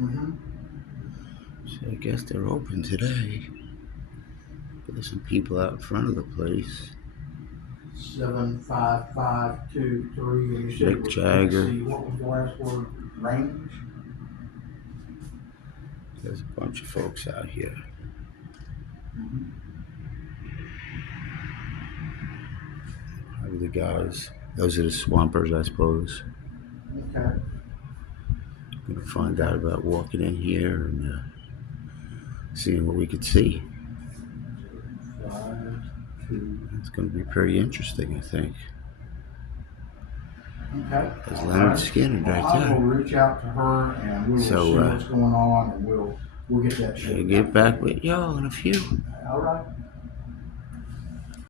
Mm-hmm. So I guess they're open today. There's some people out in front of the place. 75523, and you said it Mick was Jagger. MC. What was the last word? Range? There's a bunch of folks out here. Mm-hmm. Probably the guys. Those are the swampers, I suppose. Okay. Gonna find out about walking in here and seeing what we could see. 5, 2. It's gonna be pretty interesting, I think. Okay. There's All Leonard right. Skinner Well, right I will there. reach out to her and we will So see what's going on, and we'll get that I'll shit. get back with y'all in a few. All right.